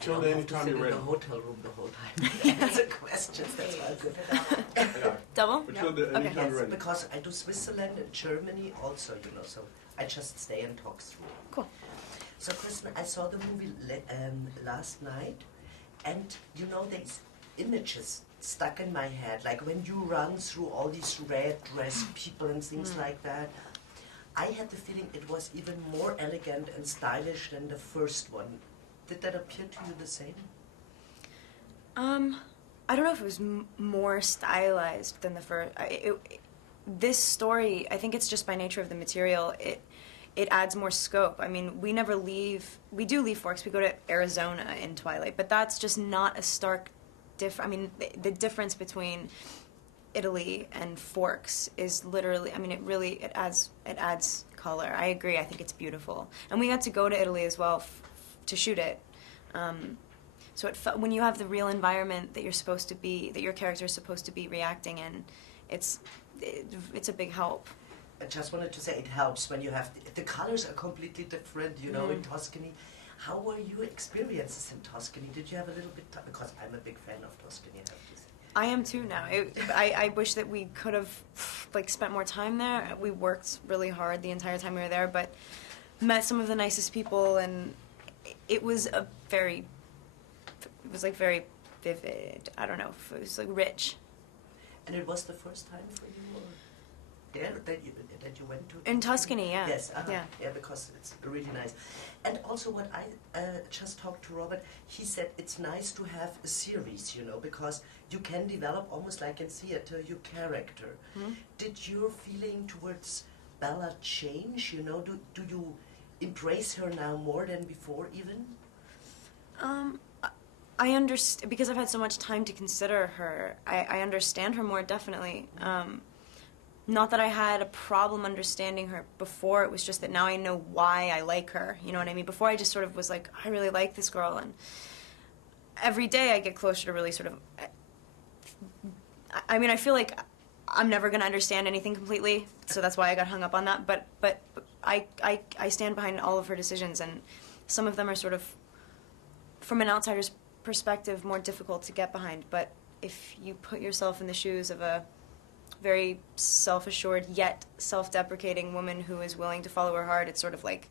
Matilda, anytime you're ready. In the hotel room the whole time. Answer questions. That's why I'm good. Double? Matilda, anytime Yes, you're ready. because I do Switzerland and Germany also, you know, so I just stay and talk through. Cool. So, Kristen, I saw the movie last night, and you know, there's images stuck in my head, like when you run through all these red dress people and things like that. I had the feeling it was even more elegant and stylish than the first one. Did that appear to you the same? I don't know if it was more stylized than the first. This story, I think it's just by nature of the material, it adds more scope. I mean, we never leave, we do leave Forks, we go to Arizona in Twilight, but that's just not a stark I mean, the difference between Italy and Forks is literally, I mean, it adds color. I agree, I think it's beautiful. And we got to go to Italy as well to shoot it. So when you have the real environment that you're supposed to be, that your character is supposed to be reacting in, it's a big help. I just wanted to say it helps when you have, the colors are completely different, you know, in Tuscany. How were your experiences in Tuscany? Did you have a little bit, because I'm a big fan of Tuscany, I have to say. I am too now. I wish that we could have spent more time there. We worked really hard the entire time we were there, but met some of the nicest people, and it was very very vivid. I don't know, it was like rich. And it was the first time for you, or that you went to? In Tuscany, yeah. Yes, yeah, because it's really nice. And also what I just talked to Robert, he said it's nice to have a series, you know, because you can develop almost like in theater your character. Did your feeling towards Bella change, you know? Do you embrace her now more than before even? I understand, because I've had so much time to consider her, I understand her more, definitely. Not that I had a problem understanding her before, it was just that now I know why I like her, you know what I mean? Before I just sort of was like, I really like this girl, and every day I get closer to really sort of, I mean, I feel like I'm never going to understand anything completely, so that's why I got hung up on that, but I stand behind all of her decisions, and some of them are sort of, from an outsider's perspective, more difficult to get behind, but if you put yourself in the shoes of a very self-assured yet self-deprecating woman who is willing to follow her heart, it's sort of like,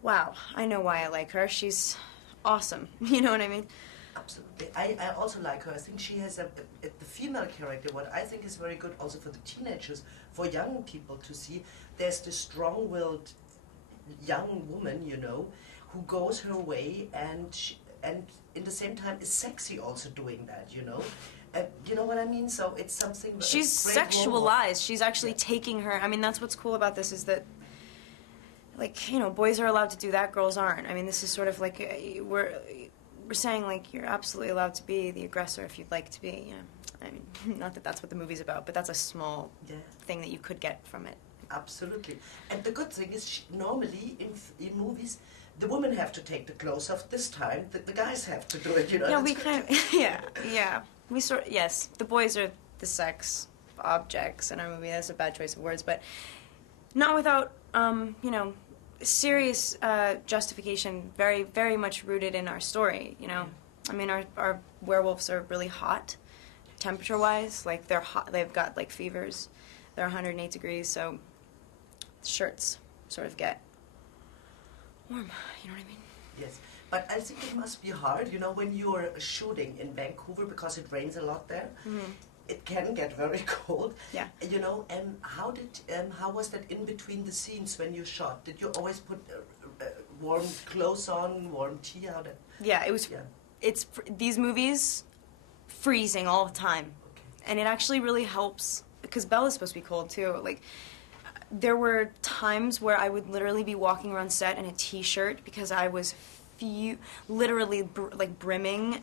wow, I know why I like her. She's awesome. You know what I mean? Absolutely. I also like her. I think she has the female character, what I think is very good also for the teenagers, for young people to see. There's this strong-willed young woman, you know, who goes her way and in the same time is sexy also doing that, you know. You know what I mean? So it's something that she's sexualized. She's actually taking her. I mean, that's what's cool about this, is that, like, you know, boys are allowed to do that, girls aren't. I mean, this is sort of like we're saying, like, you're absolutely allowed to be the aggressor if you'd like to be. You know, I mean, not that that's what the movie's about, but that's a small thing that you could get from it. Absolutely. And the good thing is, normally in movies, the women have to take the clothes off. This time, the guys have to do it. You know. Yeah, we kind of. Yeah. We yes, the boys are the sex objects in our movie. That's a bad choice of words, but not without, you know, serious justification. Very, very much rooted in our story. You know, I mean, our werewolves are really hot, temperature-wise. Like, they're hot. They've got like fevers. They're 108 degrees, so shirts sort of get warm. You know what I mean? Yes. But I think it must be hard, you know, when you're shooting in Vancouver, because it rains a lot there. It can get very cold. Yeah. You know, how was that in between the scenes when you shot? Did you always put warm clothes on, warm tea out? Yeah, it was. Yeah. It's these movies freezing all the time, and it actually really helps because Bella's supposed to be cold too. Like, there were times where I would literally be walking around set in a t-shirt because I was literally like brimming.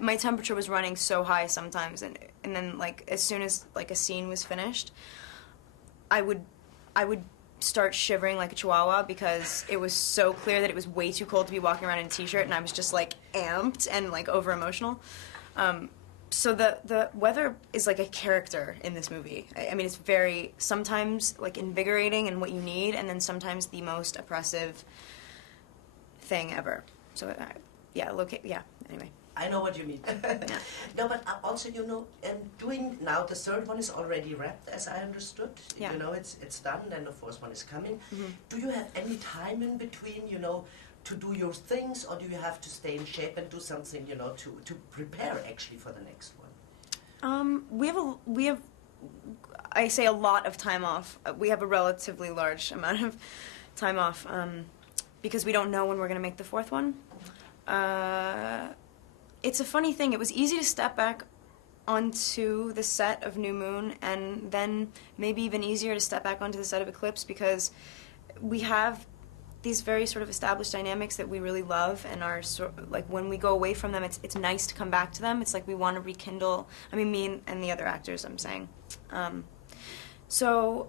My temperature was running so high sometimes, and then like as soon as like a scene was finished, I would start shivering like a chihuahua because it was so clear that it was way too cold to be walking around in a t-shirt, and I was just like amped and like over emotional. So the weather is like a character in this movie. I mean, it's very sometimes like invigorating and what you need, and then sometimes the most oppressive thing ever. So yeah, anyway. I know what you mean. No, but also, you know, doing now, the third one is already wrapped, as I understood. Yeah. You know, it's done, and the fourth one is coming. Mhm. Do you have any time in between, you know, to do your things, or do you have to stay in shape and do something, you know, to prepare actually for the next one? We have, I say a lot of time off. We have a relatively large amount of time off because we don't know when we're going to make the fourth one. It's a funny thing. It was easy to step back onto the set of New Moon, and then maybe even easier to step back onto the set of Eclipse, because we have these very sort of established dynamics that we really love, and are like when we go away from them, it's nice to come back to them. It's like we want to rekindle. I mean, me and the other actors, I'm saying. So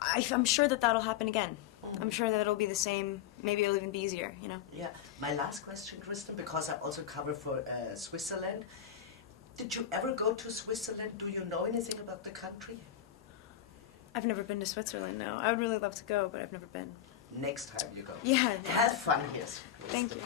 I'm sure that that'll happen again. I'm sure that it'll be the same. Maybe it'll even be easier, you know? Yeah. My last question, Kristen, because I also cover for Switzerland. Did you ever go to Switzerland? Do you know anything about the country? I've never been to Switzerland, no. I would really love to go, but I've never been. Next time you go. Yeah. Have fun here. Thank you.